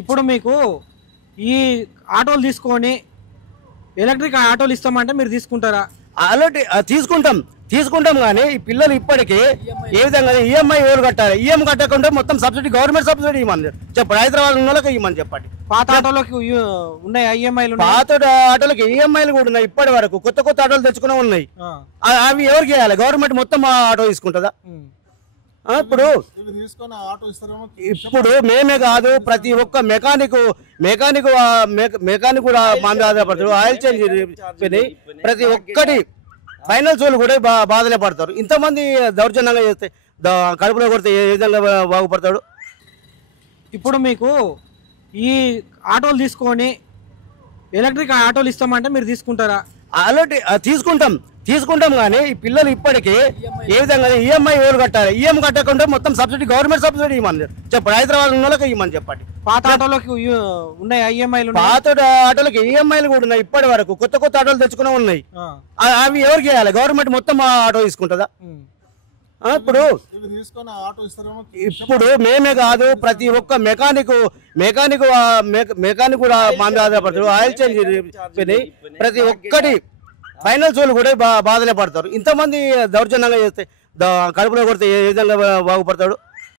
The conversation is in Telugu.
ఇప్పుడు మీకు ఈ ఆటోలు తీసుకొని ఎలక్ట్రిక్ ఆటోలు ఇస్తామంటే మీరు తీసుకుంటారా? ఆల్రెడీ తీసుకుంటాం కానీ ఈ పిల్లలు ఇప్పటికీ ఏ విధంగా ఈఎంఐ ఎవరు కట్టాలి? ఈఎం కట్టకుండా మొత్తం సబ్సిడీ, గవర్నమెంట్ సబ్సిడీ ఇవ్వమని చెప్పండి. హైదరాబాద్ ఉన్న వాళ్ళకి ఇవ్వమని చెప్పండి. పాత ఆటోలకి ఉన్నాయి ఈఎంఐలు? పాత ఆటోలకి ఈఎంఐలు కూడా ఉన్నాయి. ఇప్పటి వరకు కొత్త ఆటోలు తెచ్చుకునే ఉన్నాయి. అవి ఎవరికి చేయాలి? గవర్నమెంట్ మొత్తం ఆటో తీసుకుంటుందా? ఇప్పుడు మేమే కాదు, ప్రతి ఒక్క మెకానిక్ కూడా మా మీద ఆధారపడతారు. ఆయిల్ చేంజ్ ప్రతి ఒక్కటి ఫైనల్ సోలు కూడా బాధనే పడతారు. ఇంతమంది దౌర్జన్యంగా చేస్తే కడుపులో కొడితే ఏ విధంగా బాగుపడతాడు? ఇప్పుడు మీకు ఈ ఆటోలు తీసుకొని ఎలక్ట్రిక్ ఆటోలు ఇస్తామంటే మీరు తీసుకుంటారా? ఆల్రెడీ తీసుకుంటాం కానీ ఈ పిల్లలు ఇప్పటికీ ఏ విధంగా ఈఎంఐ ఎవరు కట్టాలి? ఈఎం కట్టకుండా మొత్తం సబ్సిడీ, గవర్నమెంట్ సబ్సిడీ ఇవ్వమని చెప్పండి. హైదరాబాద్ ఉన్న వాళ్ళకి ఇవ్వమని చెప్పండి. పాత ఆటోలకి ఉన్నాయి ఈఎంఐలు? పాత ఆటోలకి ఈఎంఐలు కూడా ఉన్నాయి. ఇప్పటి వరకు కొత్త ఆటోలు తెచ్చుకునే ఉన్నాయి. అవి ఎవరికి చేయాలి? గవర్నమెంట్ మొత్తం ఆటో తీసుకుంటుందా? ఇప్పుడు మేమే కాదు, ప్రతి ఒక్క మెకానిక్ కూడా మా మీద ఆధారపడతారు. ఆయిల్ చేంజ్ ప్రతి ఒక్కటి ఫైనల్ సోలు కూడా బాధనే పడతారు. ఇంతమంది దౌర్జన్యంగా చేస్తే కడుపులో కొడితే ఏ విధంగా బాగుపడతాడు?